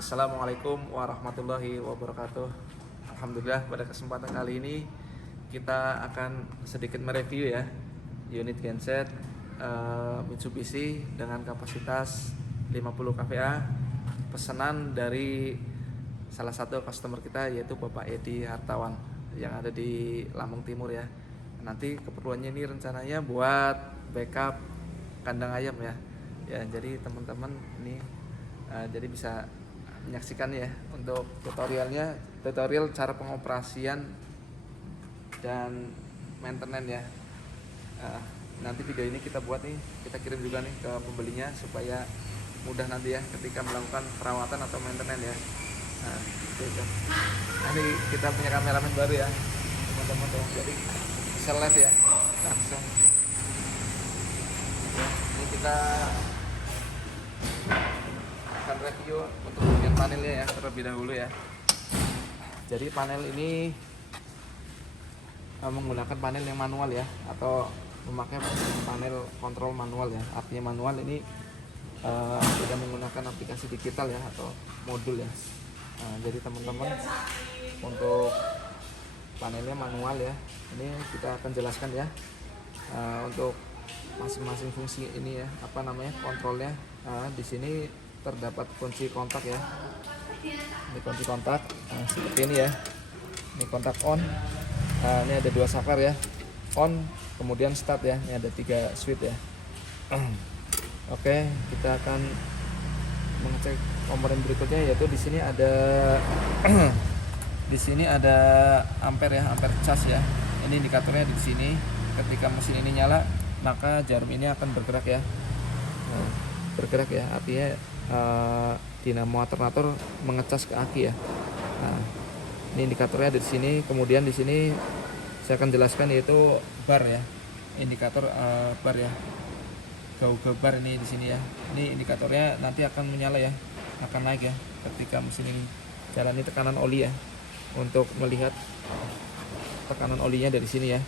Assalamualaikum warahmatullahi wabarakatuh. Alhamdulillah, pada kesempatan kali ini kita akan sedikit mereview ya unit genset Mitsubishi dengan kapasitas 50 kVA pesanan dari salah satu customer kita, yaitu Bapak Edi Hartawan yang ada di Lampung Timur ya. Nanti keperluannya ini rencananya buat backup kandang ayam ya. Ya, jadi teman-teman ini jadi bisa menyaksikan ya untuk tutorial cara pengoperasian dan maintenance ya. Nanti video ini kita buat nih, kita kirim juga nih ke pembelinya supaya mudah nanti ya ketika melakukan perawatan atau maintenance ya. Itu. Nanti kita punya kameramen baru ya teman-teman tuh, jadi bisa live ya langsung ya. Ini kita akan review untuk bagian panelnya ya terlebih dahulu ya. Jadi panel ini menggunakan panel yang manual ya, atau memakai panel kontrol manual ya. Artinya manual ini tidak menggunakan aplikasi digital ya atau modul ya. Jadi teman-teman, untuk panelnya manual ya. Ini kita akan jelaskan ya untuk masing-masing fungsi ini ya, apa namanya, kontrolnya. Di sini terdapat kunci kontak ya. Ini kunci kontak seperti ini ya. Ini kontak on. Ini ada dua saklar ya, on kemudian start ya. Ini ada 3 switch ya. Oke, kita akan mengecek komponen berikutnya, yaitu di sini ada di sini ada ampere ya, ampere cas ya. Ini indikatornya di sini. Ketika mesin ini nyala, maka jarum ini akan bergerak ya. Bergerak ya, artinya dinamo alternator mengecas ke aki ya. Ini indikatornya di sini. Kemudian di sini saya akan jelaskan, yaitu bar ya, indikator bar ya, gauge bar ini di sini ya. Ini indikatornya nanti akan menyala ya, akan naik ya ketika mesin ini jalan. Ini tekanan oli ya, untuk melihat tekanan olinya dari sini ya.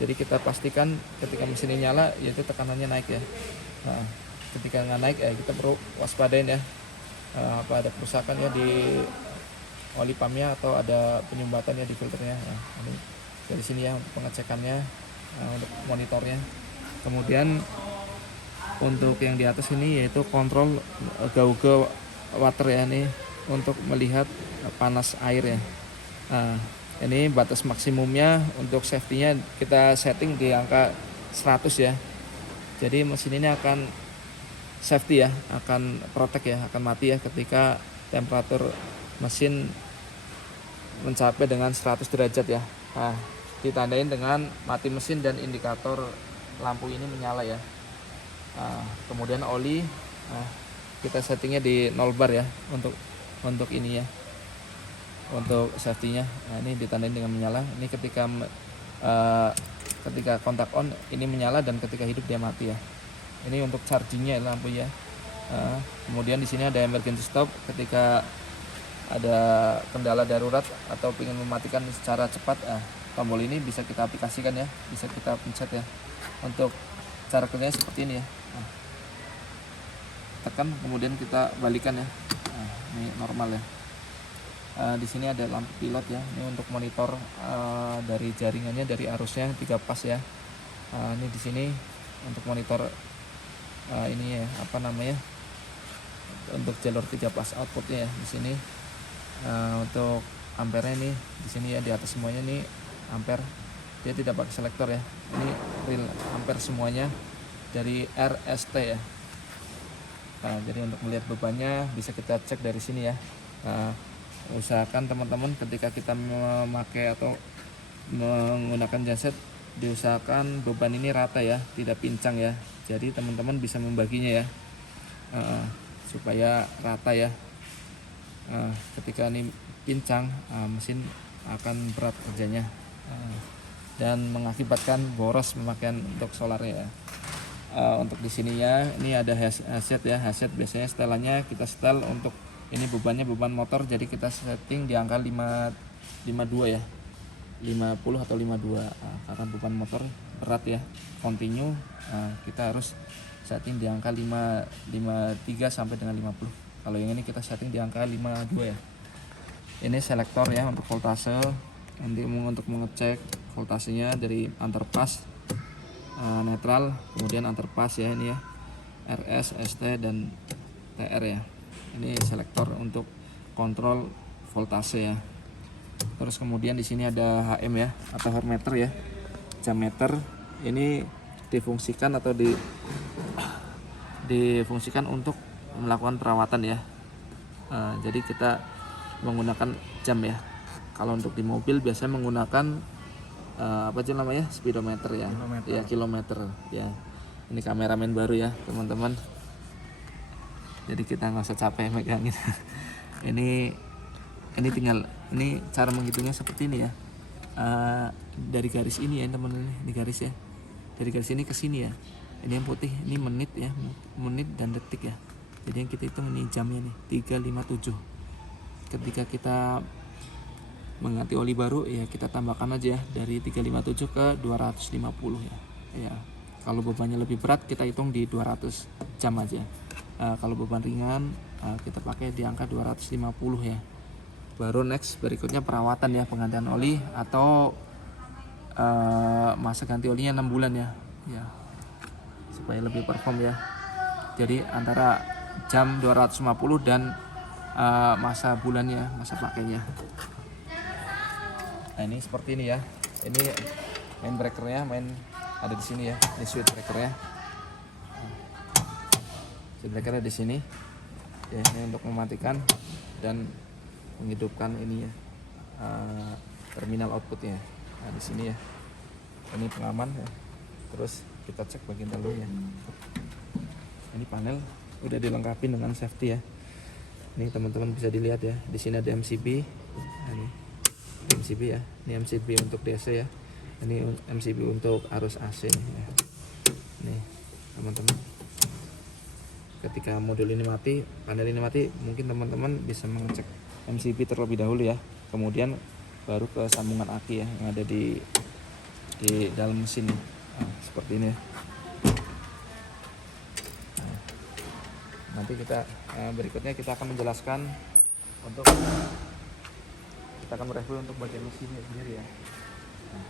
Jadi kita pastikan ketika mesin ini nyala, yaitu tekanannya naik ya. Ketika nggak naik ya kita perlu waspadain ya, apa ada kerusakan ya di oli pumpnya atau ada penyumbatannya di filternya. Ini dari sini ya untuk pengecekannya, untuk monitornya. Kemudian untuk yang di atas ini yaitu kontrol gauge water ya, ini untuk melihat panas air ya. Ini batas maksimumnya untuk safety-nya kita setting di angka 100 ya. Jadi mesin ini akan safety ya, akan protect ya, akan mati ya ketika temperatur mesin mencapai dengan 100 derajat ya. Ditandain dengan mati mesin dan indikator lampu ini menyala ya. Kemudian oli kita settingnya di 0 bar ya, untuk ini ya, untuk safety-nya. Ini ditandain dengan menyala. Ini ketika kontak on ini menyala, dan ketika hidup dia mati ya. Ini untuk chargingnya lampu ya. Kemudian di sini ada emergency stop ketika ada kendala darurat atau ingin mematikan secara cepat. Tombol ini bisa kita aplikasikan ya, bisa kita pencet ya. Untuk cara kerjanya seperti ini ya. Tekan kemudian kita balikan ya. Ini normal ya. Di sini ada lampu pilot ya. Ini untuk monitor dari jaringannya, dari arusnya 3 pas ya. Ini di sini untuk monitor ini ya, apa namanya, untuk jalur 3 pas outputnya ya di sini. Untuk ampernya ini di sini ya, di atas semuanya ini ampere. Dia tidak pakai selektor ya. Ini real ampere semuanya dari RST ya. Jadi untuk melihat bebannya bisa kita cek dari sini ya. Usahakan teman-teman ketika kita memakai atau menggunakan genset, diusahakan beban ini rata ya, tidak pincang ya. Jadi teman-teman bisa membaginya ya, supaya rata ya. Ketika ini pincang, mesin akan berat kerjanya, dan mengakibatkan boros pemakaian untuk solarnya ya. Untuk di sininya ini ada headset ya. Headset biasanya setelannya kita setel untuk ini bebannya beban motor, jadi kita setting di angka 52 ya, 50 atau 52. Karena beban motor berat ya, continue, kita harus setting di angka 53 sampai dengan 50. Kalau yang ini kita setting di angka 52 ya. Ini selektor ya untuk voltase. Nanti untuk mengecek voltasenya dari antar pas netral, kemudian antar pas ya ini ya, RS, ST dan TR ya. Ini selektor untuk kontrol voltase ya. Terus kemudian di sini ada HM ya, atau hormeter ya, jam meter. Ini difungsikan atau difungsikan untuk melakukan perawatan ya. Jadi kita menggunakan jam ya. Kalau untuk di mobil biasanya menggunakan apa aja namanya, speedometer ya, kilometer ya. Ini kameramen baru ya teman-teman, jadi kita nggak usah capek megangin. ini tinggal, ini cara menghitungnya seperti ini ya. Dari garis ini ya teman-teman, ini garis ya, dari garis ini ke sini ya. Ini yang putih, ini menit ya, menit dan detik ya. Jadi yang kita hitung ini jamnya nih 357. Ketika kita mengganti oli baru ya, kita tambahkan aja ya, dari 357 ke 250 ya. Ya, kalau bebannya lebih berat kita hitung di 200 jam aja. Kalau beban ringan kita pakai di angka 250 ya. Baru next berikutnya perawatan ya, penggantian oli atau masa ganti olinya 6 bulan ya. Ya, supaya lebih perform ya. Jadi antara jam 250 dan masa bulannya, masa pakainya. Nah ini seperti ini ya. Ini main breakernya, ada di sini ya. Ini switch breakernya. Switch breakernya di sini. Ya, ini untuk mematikan dan menghidupkan ini ya, terminal outputnya. Nah di sini ya. Ini pengaman ya. Terus kita cek bagian dalamnya. Ini panel udah dilengkapi dengan safety ya. Ini teman-teman bisa dilihat ya. Di sini ada MCB. Nah, ini MCB ya. Ini MCB untuk DC ya. Ini MCB untuk arus AC ya. Nih teman-teman. Ketika modul ini mati, panel ini mati, mungkin teman-teman bisa mengecek MCB terlebih dahulu ya. Kemudian baru ke sambungan aki ya yang ada di dalam mesin. Nah, seperti ini ya. Nanti kita berikutnya kita akan menjelaskan untuk mereview untuk bagian mesinnya sendiri ya. Nah,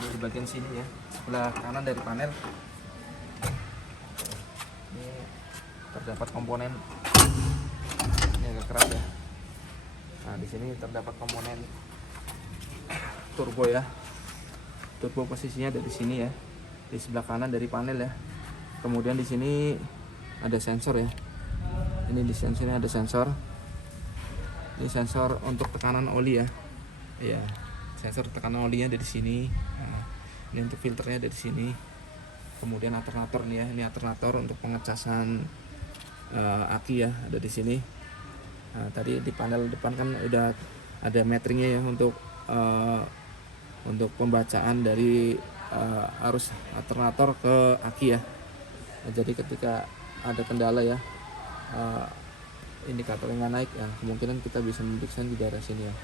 ini di bagian sini ya, sebelah kanan dari panel ini terdapat komponen, ini agak keras ya. Nah di sini terdapat komponen turbo ya. Turbo posisinya ada di sini ya, di sebelah kanan dari panel ya. Kemudian di sini ada sensor ya. Ini di sini ada sensor. Ini sensor untuk tekanan oli ya. Iya, sensor tekanan olinya ada di sini. Nah, ini untuk filternya ada di sini. Kemudian alternator nih ya. Ini alternator untuk pengecasan aki ya, ada di sini. Nah, tadi di panel depan kan udah ada metringnya ya untuk pembacaan dari arus alternator ke aki ya. Nah, jadi ketika ada kendala ya, indikator yang naik ya, kemungkinan kita bisa memeriksa di daerah sini ya.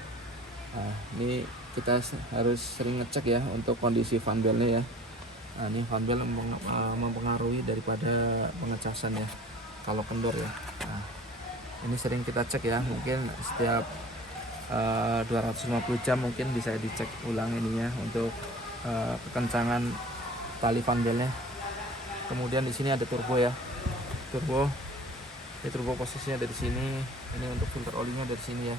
Nah, ini kita harus sering ngecek ya untuk kondisi fan bell-nya ya. Nah, ini fan bell mempengaruhi daripada pengecasan ya, kalau kendor ya. Nah, ini sering kita cek ya, mungkin setiap 250 jam mungkin bisa dicek ulang ininya untuk kekencangan tali fan bell-nya. Kemudian di sini ada turbo ya. Ini turbo posisinya ada di sini. Ini untuk filter olinya dari sini ya.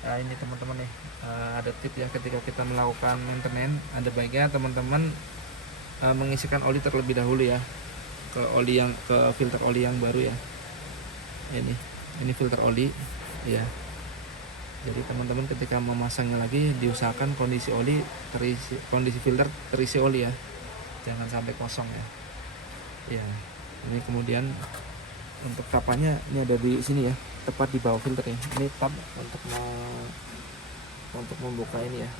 Nah ini teman-teman nih, ada tip ya, ketika kita melakukan maintenance ada baiknya teman-teman mengisikan oli terlebih dahulu ya, ke filter oli yang baru ya. Ini filter oli ya. Jadi teman-teman ketika memasangnya lagi diusahakan kondisi filter terisi oli ya, jangan sampai kosong ya. Ya, ini kemudian untuk tapanya ini ada di sini ya, tepat di bawah filter ya. Ini tab untuk membuka ini ya,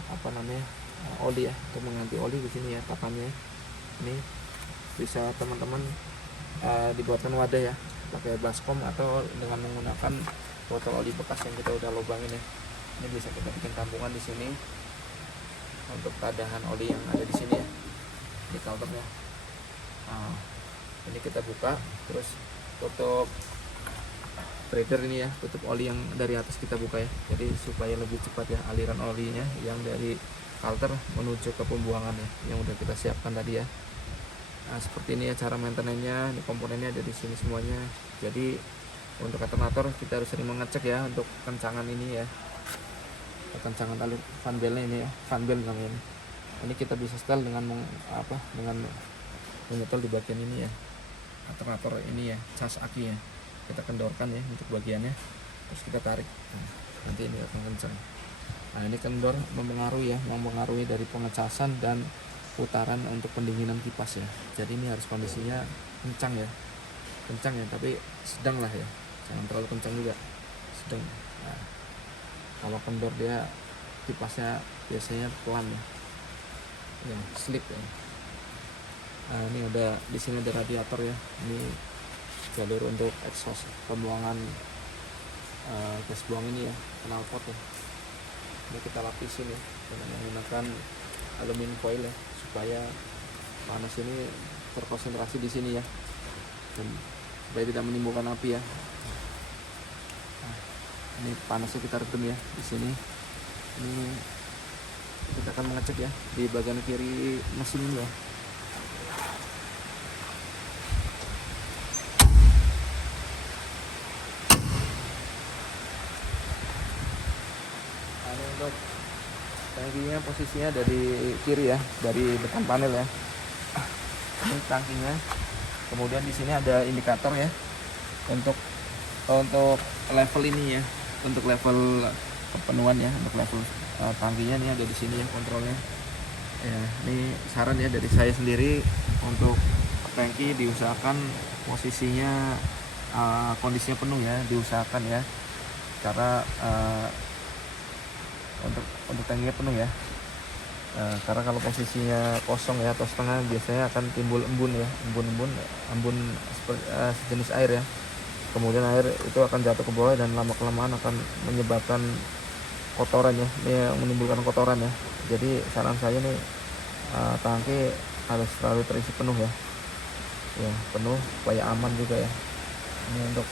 oli ya, untuk mengganti oli di sini ya tapanya. Ini bisa teman-teman dibuatkan wadah ya, pakai baskom atau dengan menggunakan botol oli bekas yang kita udah lubangin ya. Ini bisa kita bikin tampungan di sini untuk kadahan oli yang ada di sini ya, di counternya. Nah, ini kita buka, terus tutup spreader ini ya, tutup oli yang dari atas kita buka ya, jadi supaya lebih cepat ya aliran olinya yang dari filter menuju ke pembuangan ya, yang udah kita siapkan tadi ya. Nah, seperti ini ya cara maintenance-nya. Ini komponennya ada di sini semuanya. Jadi untuk alternator kita harus sering mengecek ya untuk kencangan ini ya, kencangan tali fan bell ini ya, fan bell namanya. Ini kita bisa setel dengan dengan menyetel di bagian ini ya, alternator ini ya, cas aki ya, kita kendorkan ya untuk bagiannya, terus kita tarik. Nanti ini akan kencang. Nah ini kendor mempengaruhi dari pengecasan dan putaran untuk pendinginan kipas ya. Jadi ini harus kondisinya kencang ya, tapi sedang lah ya, jangan terlalu kencang juga, sedang. Nah, kalau kendor dia kipasnya biasanya pelan ya, slip ya. Nah ini udah di sini ada radiator ya, ini jalur untuk exhaust pembuangan gas buang ini ya, knalpot ya. Ini kita lapisin ya dengan menggunakan aluminium foil ya, supaya panas ini terkonsentrasi di sini ya, dan supaya tidak menimbulkan api ya. Nah, ini panasnya kita redam ya di sini. Ini kita akan mengecek ya di bagian kiri mesin ini ya. Nah, ini untuk tangkinya posisinya dari kiri ya, dari depan panel ya. Ini tangkinya. Kemudian di sini ada indikator ya untuk level ini ya, untuk level kepenuhan ya, untuk level tangkinya ini ada di sini ya kontrolnya. Ya, ini saran ya dari saya sendiri, untuk tangki diusahakan posisinya kondisinya penuh ya, diusahakan ya, karena untuk tangkinya penuh ya. Karena kalau posisinya kosong ya atau setengah, biasanya akan timbul embun ya, embun sejenis air ya. Kemudian air itu akan jatuh ke bawah dan lama kelamaan akan menyebabkan kotoran ya, menimbulkan kotoran ya. Jadi saran saya nih, tangki harus selalu terisi penuh ya, penuh supaya aman juga ya. Ini untuk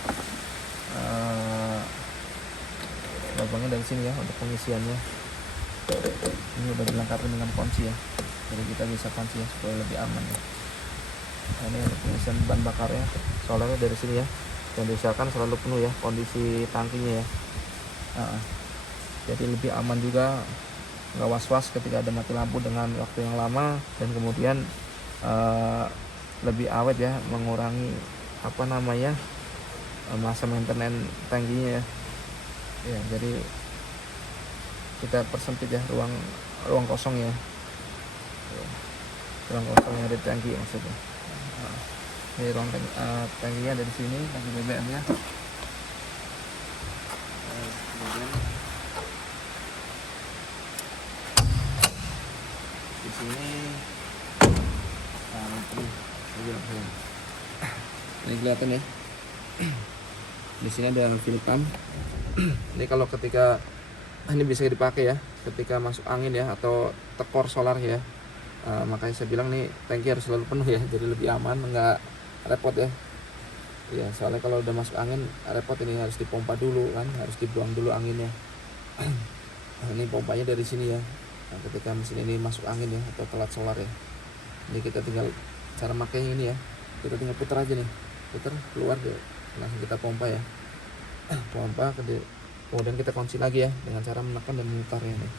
lubangnya dari sini ya untuk pengisiannya. Ini udah dilengkapi dengan kunci ya, jadi kita bisa kunci ya supaya lebih aman ya. Nah, ini pengisian bahan bakarnya, solarnya dari sini ya, dan diusahakan selalu penuh ya kondisi tangkinya ya. Jadi lebih aman juga, nggak was-was ketika ada mati lampu dengan waktu yang lama, dan kemudian lebih awet ya, mengurangi masa maintenance tangkinya ya. Ya, jadi kita persempit ya ruang kosong ya, ruang kosong yang ada di tangki maksudnya. Ini ruang tangkinya ada di sini, tangki BBM nya. Kemudian di sini ini kelihatan ya, di sini ada fuel pump. Ini kalau ketika ini bisa dipakai ya ketika masuk angin ya, atau tekor solar ya. Makanya saya bilang nih tangki harus selalu penuh ya, jadi lebih aman, nggak repot ya. Ya soalnya kalau udah masuk angin repot, ini harus dipompa dulu kan, harus dibuang dulu anginnya. Ini pompanya dari sini ya. Nah, ketika mesin ini masuk angin ya atau telat solar ya, ini kita tinggal cara makainya ini ya, kita tinggal putar aja nih, putar keluar deh, langsung kita pompa ya. Pompa kemudian kita kunci lagi ya dengan cara menekan dan memutar ya nih,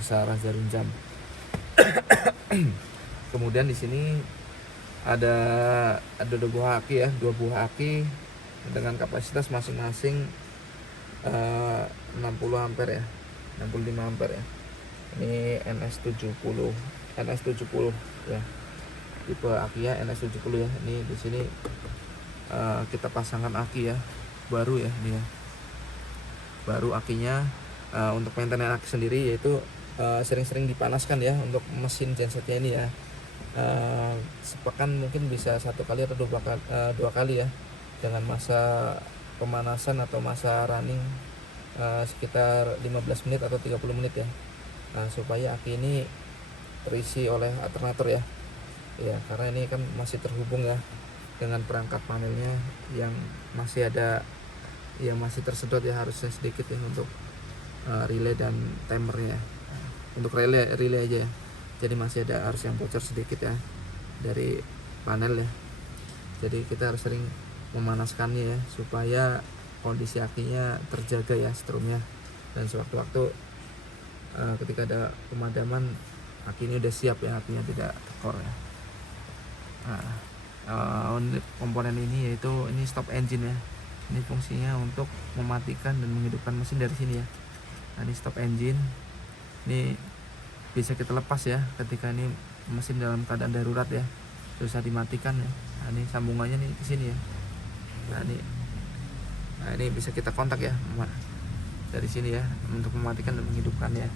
searah jarum jam. Kemudian di sini ada dua buah aki ya, dengan kapasitas masing-masing 60 ampere ya, 65 ampere ya. Ini NS70 ya, tipe aki ya, NS70 ya. Ini di sini kita pasangkan aki ya, baru ya, ini ya, baru akinya. Untuk maintenance aki sendiri yaitu sering-sering dipanaskan ya untuk mesin gensetnya ini ya. Sepekan mungkin bisa 1 kali atau 2 kali ya, dengan masa pemanasan atau masa running sekitar 15 menit atau 30 menit ya. Nah, supaya aki ini terisi oleh alternator ya. Ya, karena ini kan masih terhubung ya dengan perangkat panelnya yang masih ada ya masih tersedot ya, harusnya sedikit ya untuk relay dan timernya. Untuk relay aja ya, jadi masih ada arus yang bocor sedikit ya dari panel ya. Jadi kita harus sering memanaskannya ya, supaya kondisi akinya terjaga ya, strumnya, dan sewaktu-waktu ketika ada pemadaman akinya udah siap ya, akinya tidak tekor ya. Nah, komponen ini yaitu ini stop engine ya. Ini fungsinya untuk mematikan dan menghidupkan mesin dari sini ya. Nah, ini stop engine. Ini bisa kita lepas ya ketika ini mesin dalam keadaan darurat ya, susah dimatikan ya. Nah, ini sambungannya nih ke sini ya. Nah ini bisa kita kontak ya dari sini ya untuk mematikan dan menghidupkan ya.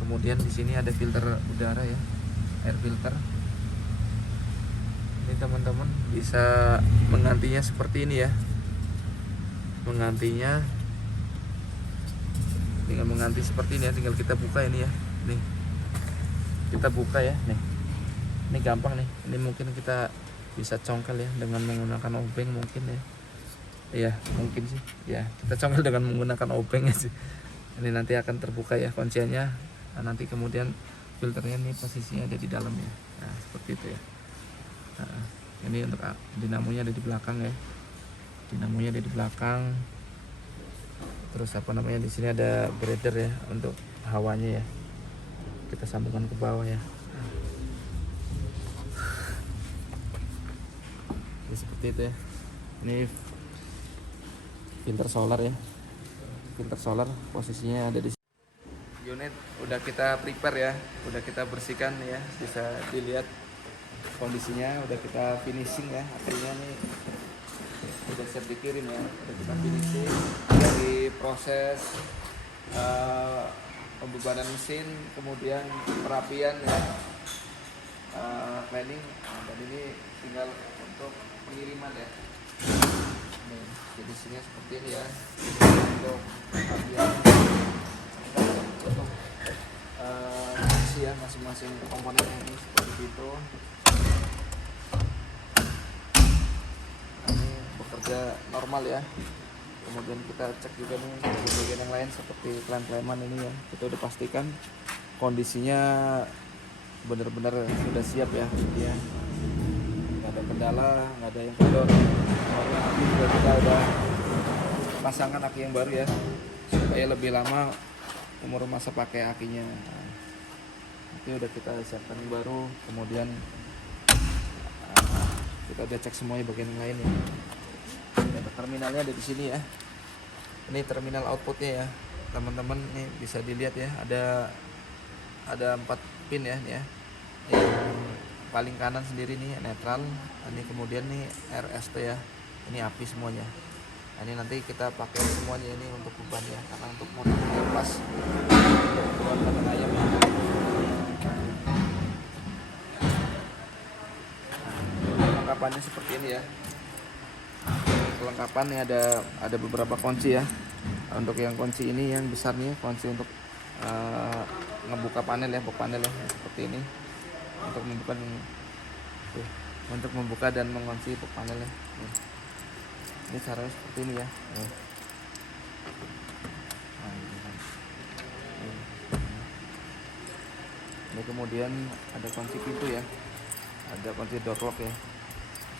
Kemudian di sini ada filter udara ya, air filter. Ini teman-teman bisa menggantinya seperti ini ya. Menggantinya tinggal mengganti seperti ini ya, tinggal kita buka ini ya. Nih. Kita buka ya, nih. Ini gampang nih. Ini mungkin kita bisa congkel ya dengan menggunakan obeng mungkin ya. Iya, mungkin sih. Ya, kita congkel dengan menggunakan obeng sih. Ini nanti akan terbuka ya kunciannya. Nah, nanti kemudian filternya ini posisinya ada di dalam ya. Nah, seperti itu ya. Nah, ini untuk dinamonya ada di belakang ya. Dinamonya ada di belakang. Terus apa namanya, di sini ada breather ya untuk hawanya ya. Kita sambungkan ke bawah ya. Jadi seperti itu ya. Ini filter solar ya. Filter solar posisinya ada di sini. Unit udah kita prepare ya, udah kita bersihkan ya, bisa dilihat kondisinya, udah kita finishing ya. Akhirnya nih udah siap dikirim ya, udah kita finishing dari proses pembebanan mesin, kemudian perapian ya, cleaning, dan ini tinggal untuk pengiriman ya. Nih, jadi sini seperti ini ya, untuk perapian untuk isi ya masing-masing komponennya ini seperti itu. Ini bekerja normal ya. Kemudian kita cek juga nih bagian yang lain seperti klem-kleman ini ya, kita udah pastikan kondisinya benar-benar sudah siap ya, ya. Nggak ada kendala, nggak ada yang kendor. Semuanya aki juga kita udah pasangkan aki yang baru ya, supaya lebih lama umur masa pakai akinya. Nah, itu udah kita siapkan yang baru. Kemudian kita udah cek semuanya bagian yang lain ya. Dan terminalnya ada di sini ya. Ini terminal outputnya ya, teman-teman. Nih bisa dilihat ya, ada 4 pin ya, nih ya. Yang paling kanan sendiri nih netral. Ini kemudian nih RST ya. Ini api semuanya. Nah, ini nanti kita pakai semuanya ini untuk beban ya, karena untuk motor lepas buat kandang ayam ya. Kelengkapannya seperti ini ya. Kelengkapan nih ada beberapa kunci ya. Untuk yang kunci ini yang besar nih, kunci untuk ngebuka panel ya, box panel ya, seperti ini. Untuk membuka dan mengunci box panel ya. Ini caranya seperti ini ya. Ini kemudian ada kunci pintu ya, ada kunci door lock ya,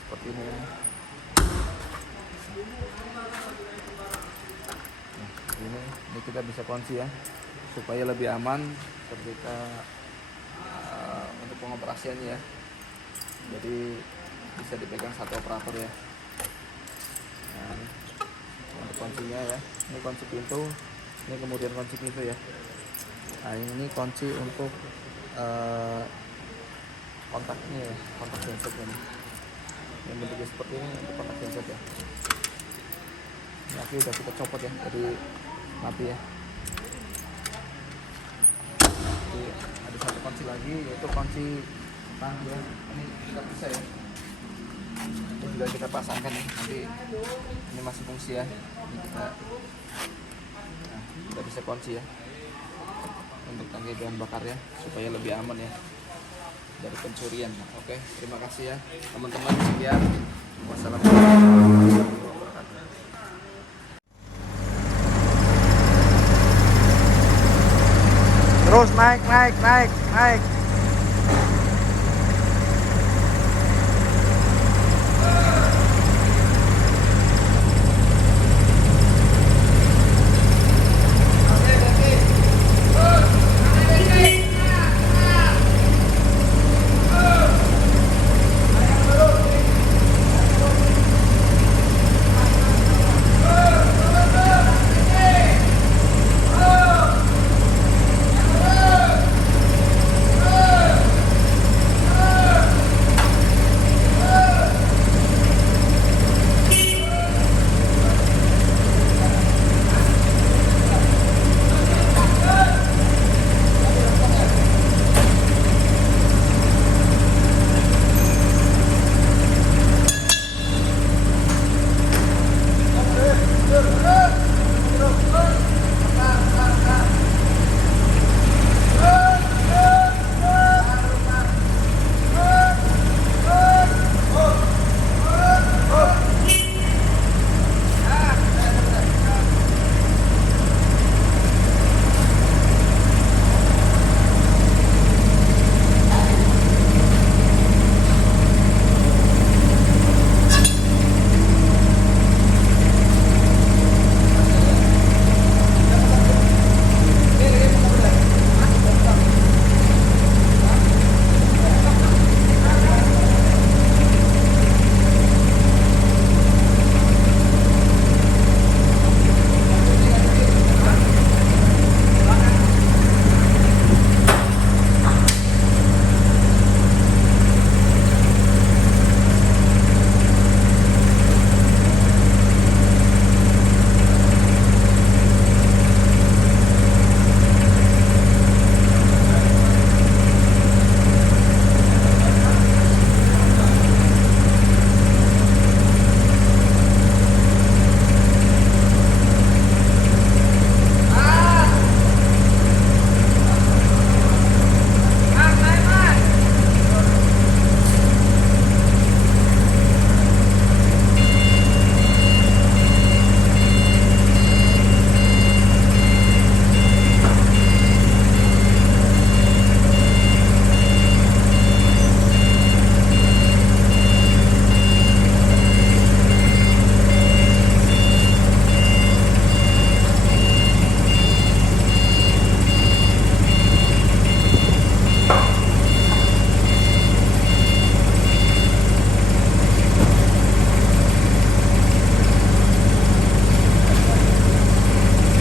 seperti ini ya. Ini kita bisa kunci ya, supaya lebih aman ketika untuk pengoperasiannya ya. Jadi bisa dipegang satu operator ya. Nah, ini untuk kuncinya ya. Ini kunci pintu, ini kemudian kunci pintu ya. Nah, ini kunci untuk kontaknya ya, kontak genset ini. Yang bentuknya seperti ini untuk kontak genset ya. Ini aki udah kita copot ya dari mati ya. Jadi ada satu kunci lagi, yaitu kunci tangki ya. Ini kita bisa ya. Ini juga kita pasangkan ya. Nanti ini masih fungsi ya. Ini kita bisa kunci ya untuk tangki bahan bakar ya, supaya lebih aman ya dari pencurian. Oke, terima kasih ya teman-teman. Sekian, wassalamualaikum warahmatullahi wabarakatuh. Terus naik, naik, naik, naik.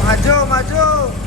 Maju, maju.